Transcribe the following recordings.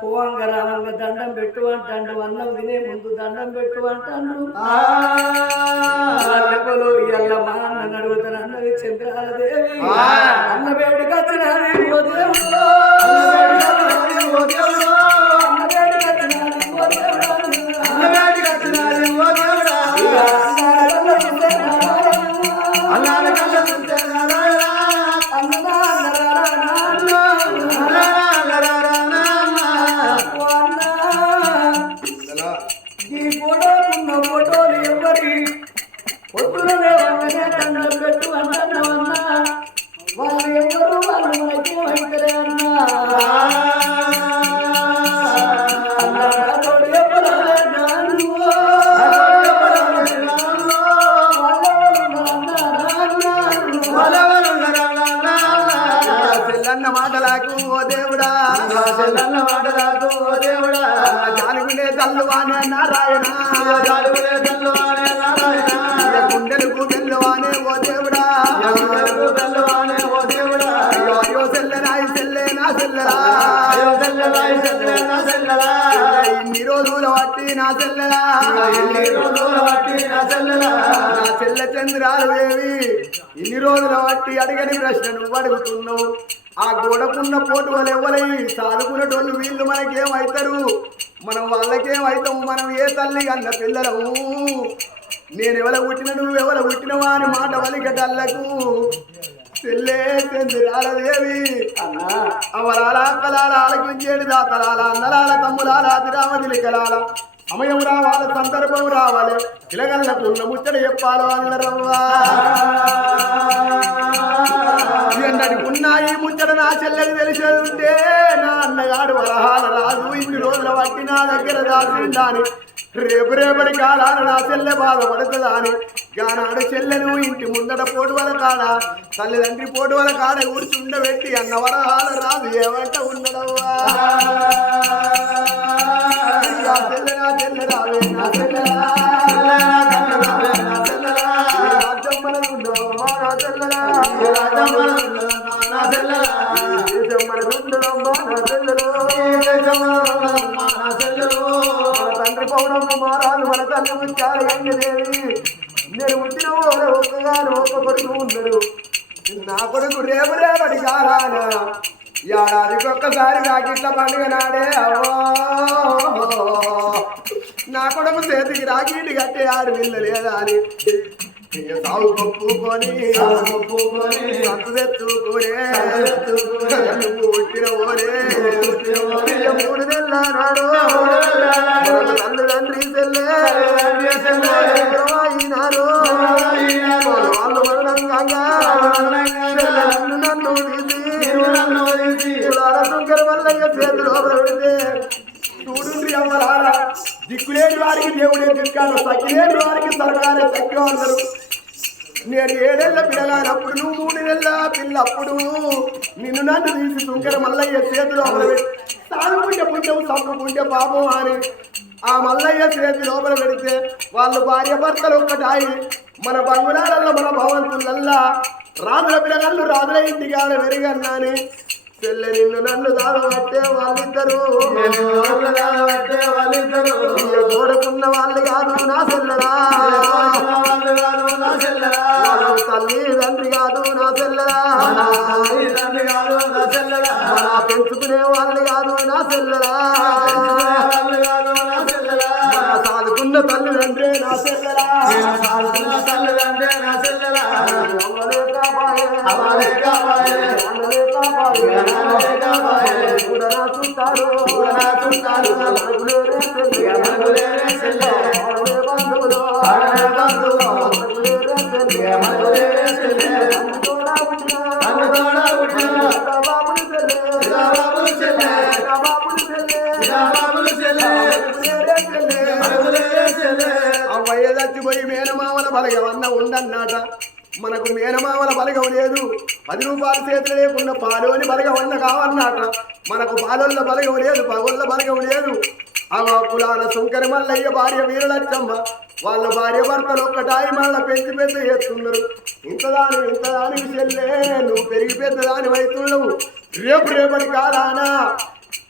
పోవంగ రామంగ దండం పెట్టు అంటాడు అన్నం తినే ముందు దండం పెట్టు అంటాడు. వాళ్ళెవరు ఇయ్యాల చెల్లన్న మాటలకు ఓ దేవుడా జానుకునే తల్లువానే నారాయణ జానుకునే తల్లువానే నారాయణ గుండెలకు బెల్లువానే ఓ దేవుడా గుండెలకు బెల్లువానే ఓ దేవుడా అయ్యో అయ్యో చెల్లెరాయి చెల్లె నా చెల్లెరా అయ్యో చెల్లెరాయి చెల్లె నా చెల్లెరా రోజుల వాటి నా చెల్లెలా ఎన్ని రోజుల వాటి నా చెల్లెలా నా చెల్లె చంద్రాలు దేవి ఇన్ని రోజుల వాటి అడిగని ప్రశ్న నువ్వు అడుగుతున్నావు ఆ గోడకున్న పోటు వాళ్ళు ఎవరై సాదుకునేటోళ్ళు వీళ్ళు మనకేమవుతారు మనం వాళ్ళకేమవుతాము మనం ఏ తల్లి అన్న పిల్లలము నేను ఎవల పుట్టిన నువ్వు ఎవల పుట్టినవా అని మాట వలికటల్లకు చెల్లే చంద్రాలదేవి. అవలాల అక్కలాల ఆలకించేడు దాతలాల అన్నలాల తమ్ములాల అతిరామదిలి కలాల సమయం రావాలి సందర్భం రావాలి. పిలగళ్ళకు ఉన్న ముచ్చట చెప్పాలో అన్నరవ్వా ఉన్నాయి ముచ్చట నా చెల్లెకి తెలిసేది ఉంటే నా అన్నగాడు వరహాల రాజు ఇన్ని రోజుల బట్టి నా దగ్గర దాచిండాని రేపు రేపటి కాలాన నా చెల్లె బాధపడుతుందా అని గానాడు చెల్లెను ఇంటి ముందట పోటు వల కాడ తల్లిదండ్రి పోటు వల కాడ కూర్చుండబెట్టి అన్న వరహాల రాదు ఏమంట ఉండడవ్వా తండ్రి పౌడమ్మ మారాలు మన తల్లి ముచ్చాలి గంగదేవి నేను పుట్టిన ఓడ ఒక్కగాను కొడుకు ఉండడు నా కొడుకు రేపు రేపటి కాలాన ఏడాదికి ఒక్కసారి రాకిట్ల పండుగ నాడే అవో నా కొడుకు చేతికి రాకీటి కట్టే ఆడు వీళ్ళు లేదా అని. సాగు పప్పుకొని సంతు తెచ్చుకోనే పుట్టిన ఓరే మూడు నెలల తల్లి తండ్రి చెల్లె వాళ్ళు మరణంగా నన్ను తీసి కులాల శంకర మల్లయ్య చేతులు చూడుండ్రి అమ్మలారా దిక్కులేని వారికి దేవుడే దిక్కాడు సఖిలేని వారికి సర్కారే సఖ్యం అందరు నేను ఏడేళ్ళ పిల్లగానప్పుడు నువ్వు మూడు నెలల పిల్లప్పుడు నిన్ను నన్ను తీసి శంకర మల్లయ్య చేతిలో సాగుకుంటే పుణ్యం చంపుకుంటే పాపం అని ఆ మల్లయ్య చేతి లోపల పెడితే వాళ్ళు భార్య భర్తలు ఒక్కటాయి. మన బంగుళాలలో మన భవంతులల్లా రాజుల పిల్లగాళ్ళు రాజుల ఇంటికాడ వెరిగన్నాని చెల్లె నిన్ను నన్ను దాడబట్టే వాళ్ళిద్దరు. వాళ్ళిద్దరు. గోడకున్న వాళ్ళు కాదు నా చెల్లెరా. వాళ్ళు తల్లి తండ్రి కాదు నా చెల్లెరా. మన పెంచుకునే వాళ్ళు కాదు నా చెల్లెరా. మన సాదుకున్న తల్లి తండ్రి నా చెల్లెరా. అమ్మలే కాపాయే. అమ్మలే కాపాయే. చూడరా చూస్తారు. అడుగులే రే అవ్వయ్య చచ్చిపోయి మేనమామల బలగవన్న ఉండన్నాట. మనకు మేనమామల బలగం లేదు. పది రూపాయలు చేతులు లేకుండా పాలోని బలగం ఉన్న కావన్నట మనకు పాలోళ్ళ బలగం లేదు పగోళ్ళ బలగం లేదు. అవ కులాల శంకర మల్లయ్య భార్య వీరలచ్చమ్మ వాళ్ళ భార్య భర్తలు ఒక్కటాయి మళ్ళీ పెంచి పెద్ద చేస్తున్నారు. ఇంతదాని ఇంతదానికి చెల్లే నువ్వు పెరిగి పెద్దదాని అవుతున్నావు. రేపు రేపటి కాలానా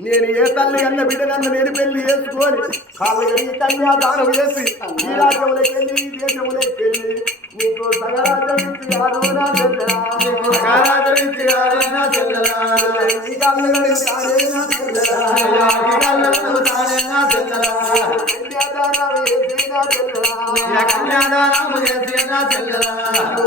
నేను ఏ తల్లి అన్న బిడ్డనన్న నేను పెళ్ళి చేసుకొని కాళ్ళు ఈ కన్యాదానం చేసి ఈ రాజ్యంలోకి ఈ వెళ్ళి ఓ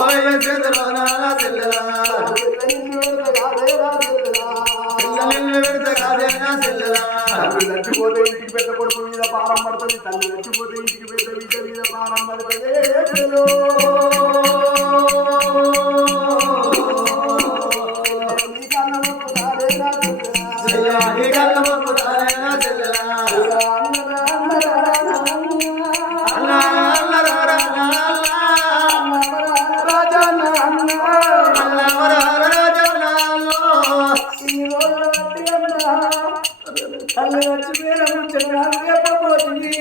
వయ్య చేతిలో నా చెల్లెలా. చెల్లెలు కాదే నా చెల్లెలా. చచ్చిపోతే ఇంటికి పెద్ద కొడుకు మీద భారం పడుతుంది తల్లి చచ్చిపోతే ఇంటికి పెద్ద బిడ్డ మీద భారం పడుతుంది తల్లి వచ్చి పేరు ముచ్చట నాకు చెప్పబోతుంది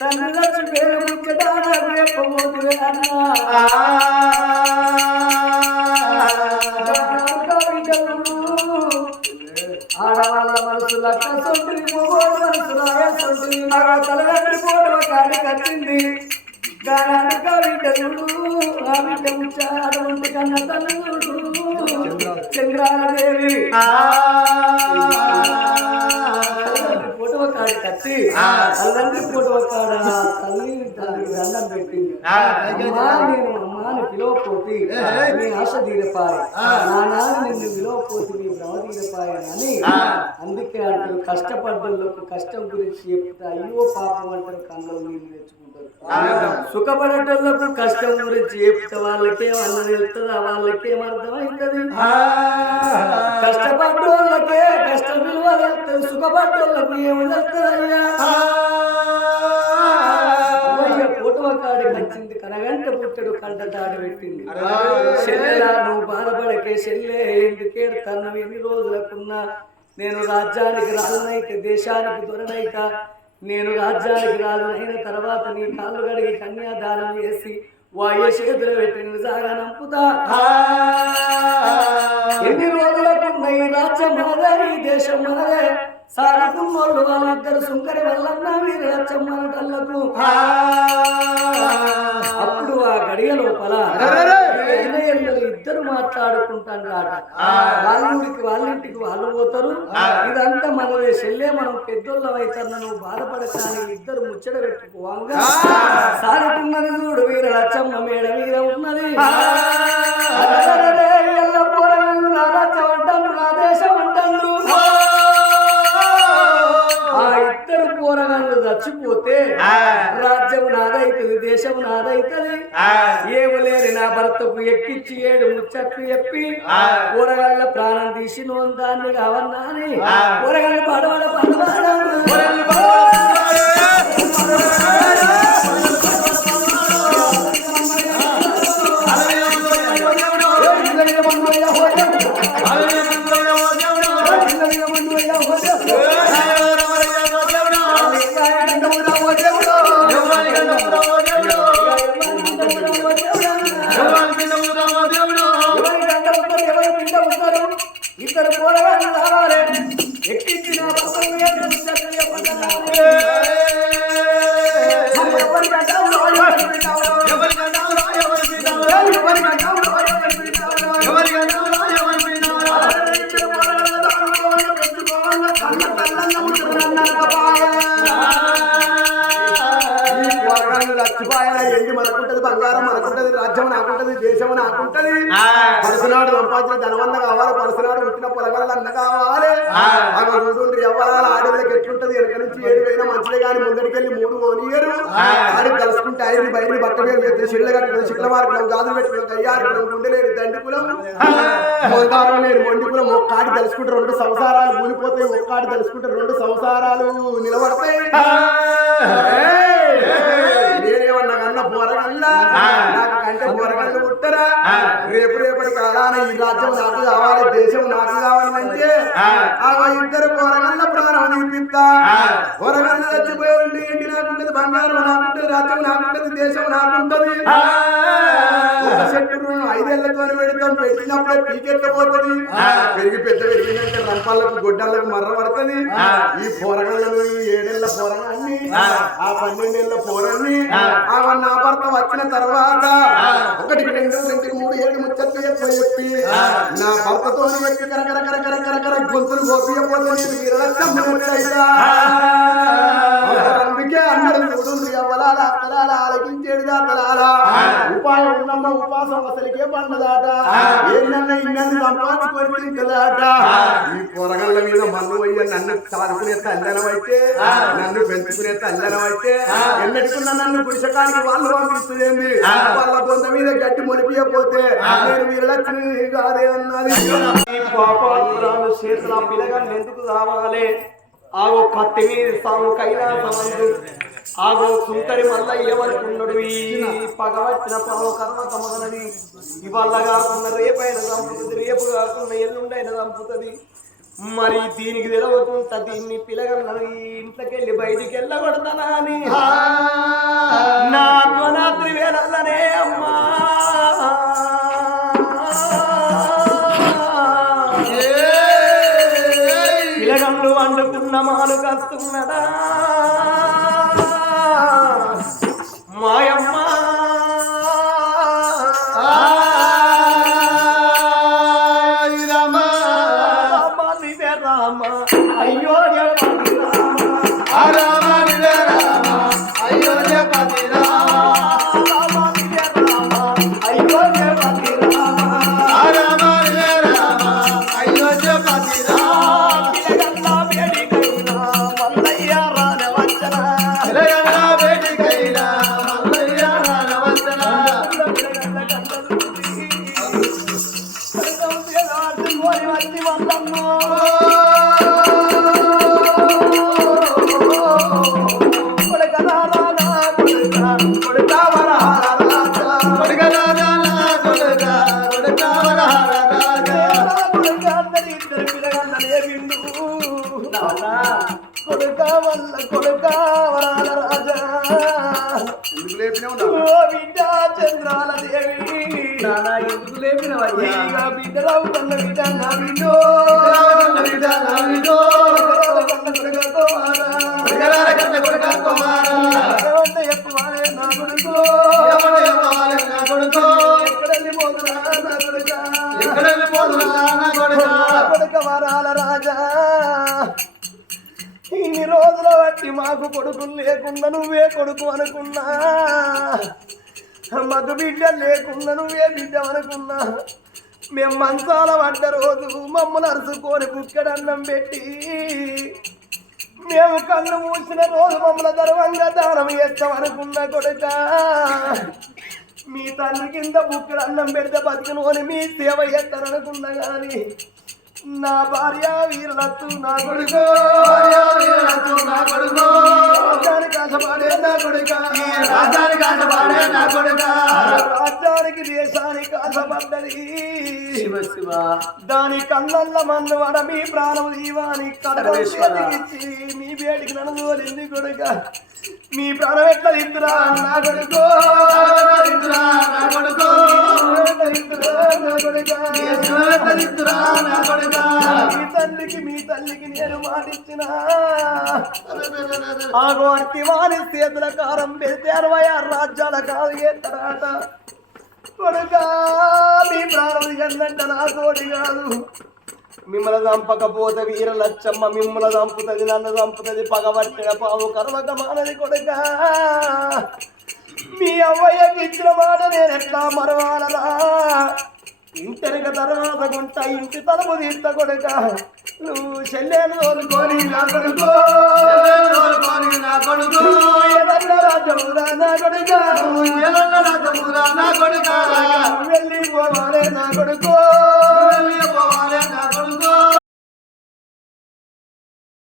తల్లి వచ్చి పేరు ముచ్చట నాకు చెప్పబోతుంది ఆడవాళ్ళ మనసు లక్ష సొంటిని మొగోడు మనసు మగ తలగంటి పోటు ఒక అడిగి వచ్చింది దాని బిడ్డలు ఆ ముచ్చాడు కన్న చంద్రాలదేవి. కట్టి తల్లంటి ఫోటో కాడ? తల్లి తల్లి దండం పెట్టింది. అమ్మా నేను అమ్మాని పిలవపోతే నీ ఆశ తీరపాయి. నా నాన్న నిన్ను విలువపోతే నీ భ్రమ అందుకే అంటారు కష్టపడ్డోళ్ళకు కష్టం గురించి చెప్తే అయ్యో పాపం అంటారు కన్నులు నీళ్ళు తెచ్చుకుంటారు. సుఖపడేటోళ్ళకు కష్టం గురించి చెప్తే వాళ్ళకేం అన్నం వెళ్తుందా వాళ్ళకేం అర్థమవుతుంది సుఖపడ్డోళ్ళకు ఏమి తెలుస్తుందయ్యా అమ్మయ్య ఫోటో కాడి వచ్చింది కనగంట పుట్టడు కంట తాడి పెట్టింది చెల్లెలా నువ్వు బాధపడకే చెల్లె ఎందుకేడు తన్నవి ఎన్ని రోజులకున్నా? నేను రాజ్యానికి రాజునైతే దేశానికి దొరనైత? నేను రాజ్యానికి రాజునైన తర్వాత నీ కాళ్ళు గడిగి కన్యాదానం చేసి వాయు చేతులు పెట్టి సాగా నంపుతా. సాగుకున్నోళ్ళు వాళ్ళిద్దరు సుంకరి వల్లన్నా అప్పుడు ఆ గడియ లోపల ఇద్దరు మాట్లాడుకుంటాను రాట వాళ్ళ ఊరికి వాళ్ళ పోతారు. ఇదంతా మనదే చెల్లే మనం పెద్దోళ్ళం అవుతారు నువ్వు బాధపడతాను ఇద్దరు ముచ్చట పెట్టుకోవంగా. సాగుతున్నది చూడు వీర లచ్చమ్మ మేడ మీద ఉన్నది. చచ్చిపోతే రాజ్యం నాదైతుంది దేశం నాదైతుంది. ఏమలేని నా భర్తకు ఎక్కిచ్చి ఏడు ముచ్చట్లు చెప్పి కూరగాళ్ళ ప్రాణం తీసి నోన్ దాన్ని కావన్నా అని కూరగాళ్ళ సంపాదించిన ధనవన్న కావాలి పరసనాడు పుట్టిన పొలగల అన్న కావాలి. అక్కడ చూడండి ఎవరాల ఆడళ్ళకి ఎట్లుంటది? వెనక నుంచి ఏడు వేల మంచిదే కానీ ముందడికెళ్ళి మూడు ఓనియరు. ఆడి కలుసుకుంటే ఆయన బయట బట్ట మీద ఎత్తి చిల్ల కట్టడం చిల్ల మార్గం గాజులు పెట్టుకున్నాం కయ్యారు గుండెలేరు దండి కులం. మొందారం లేని మొండి కులం. ఒక్కాడి తెలుసుకుంటే రెండు సంసారాలు కూలిపోతాయి ఒక్కాడి తెలుసుకుంటే రెండు సంసారాలు నిలబడతాయి. పోరగల్లా నాకు కంటే పోరగల్లు పుట్టరా రేపు రేపటి కాలాన ఈ రాజ్యం నాకు కావాలి దేశం నాకు కావాలంటే ఆ. ఇద్దరు పోరగల్ల ప్రాణం నింపిస్తా. పోరగల్ల చచ్చిపోయి ఉండి ఏంటి నాకుంటది బంగారం నాకుంటది రాజ్యం నాకుంటది దేశం నాకుంటది ఐదేళ్ళతో పెడతాం. పెట్టినప్పుడే పీకెత్తపోతుంది పెరిగి పెద్ద పెరిగినాక రంపాలకు గొడ్డలకు మర్ర పడుతుంది. ఈ పోరగాళ్ళను ఈ ఏడేళ్ళ పోరగాన్ని ఆ. పన్నెండేళ్ళ పోరని ఆ. నా భర్త వచ్చిన తర్వాత ఒకటికి రెండు రెండుకి మూడు ఏడు ముచ్చట్లు ఎక్కువ చెప్పి నా భర్తతో వ్యక్తి కరకర కరకర కరకర గొంతులు గోపియపోతే నేను వీరలక్షమ్మైతా ఉన్నమ్మ ఉపాసం అసలుకే పండదాట. ఏంటన్నా సంపాదించుకొని తింటదాట. ఈ పొరగళ్ళ మీద మన్ను పోయి నన్ను చాలుకునే తల్లనమైతే నన్ను పెంచుకునే తల్లనమైతే ఎన్నటికున్నా నన్ను పురుషకానికి వాళ్ళు పంపిస్తుంది వాళ్ళ బొంద మీద గట్టి మొలిపియపోతే నేను వీరలక్ష్మి కాదే అన్నది పాపాత్మురాలు చేసిన పిల్లగాన్ని ఎందుకు రావాలి? ఆగో కత్తి మీద సాగు కైలాసమందు ఆగో సుంకరి మల్ల ఏమనుకున్నాడు ఈ పగవచ్చిన పావు కర్మ కమగనది ఇవాళ కాకుండా రేపైన చంపుతుంది రేపు కాకుండా ఎల్లుండైన చంపుతుంది. మరి దీనికి తెలవకుండా దీన్ని పిల్లగలను ఈ ఇంట్లోకి వెళ్ళి బయటికి వెళ్ళగొడతానా అని నా త్వనాత్రి వేళల్లనే అమ్మా! పిలగంలు వండుకున్న మాలు కస్తున్నదా కొడుకా అందరి వల్ల కొడుకా వరాల రాజా బిడ్డ చంద్రాల దేవి నానా ఎందుకు లేపినవయ్యా బిడ్డరావు కన్న బిడ్డ నా బిడ్డో కన్న కొడుక కుమారా ఎవరితో చెప్పువాలే నా కొడుకు బట్టి మాకు కొడుకులు లేకుండా నువ్వే కొడుకు అనుకున్నా. మగ బిడ్డ లేకుండా నువ్వే బిడ్డ అనుకున్నా. మేము మంచాల పడ్డ రోజు మమ్మల్ని అరుచుకొని బుక్కడన్నం పెట్టి మేము కళ్ళు మూసిన రోజు మమ్మల్ని గర్వంగా దానం చేస్తాం అనుకున్న కొడుక. మీ తల్లి కింద బుక్కడు అన్నం పెడితే బతికిను అని మీ సేవ చేస్తారనుకున్నా కానీ నా భార్య వీరులత్తు నా కొడుకు. నా కొడుకు. రాజ్యానికి ఆశపడే నా కొడుక. రాజ్యానికి ఆశపడే నా కొడుక. రాజ్యానికి దేశానికి ఆశపడ్డది. దాని కళ్ళల్ల మన్ను వడ మీ ప్రాణం దీవాని కడగచ్చి మీ వేడికి నన్ను తోలింది కొడుక. మీ ప్రాణం ఎట్లా ఇద్దురా నా కొడుకు? నా కొడుకు? మీ తల్లికి మీ తల్లికి నేను మాటిచ్చిన. ఆగో అట్టి వారి చేతుల కారం పెడితే అరవై ఆరు రాజ్యాల కాదు ఎత్తరాట కొడుకా మీ ప్రాణం ఎన్నంట నా తోడి కాదు. మిమ్మల్ని చంపకపోతే వీర లచ్చమ్మ మిమ్మల్ని చంపుతుంది నన్ను చంపుతుంది పగబట్టిన పావు కర్మక మానది కొడుక. మీ అవ్వయ్యకి ఇచ్చిన మాట నేను ఎట్లా మరవాలరా? ఇంటెనక తర్వాత గుంట ఇంటి తలుపు తీస్త కొడుక. నువ్వు చెల్లెలు తోలుకొని నా కొడుకో. నా కొడుకు రాజమురా నా కొడుక. రాజమురా నా కొడుకా. వెళ్ళి పోవాలే నా కొడుకో.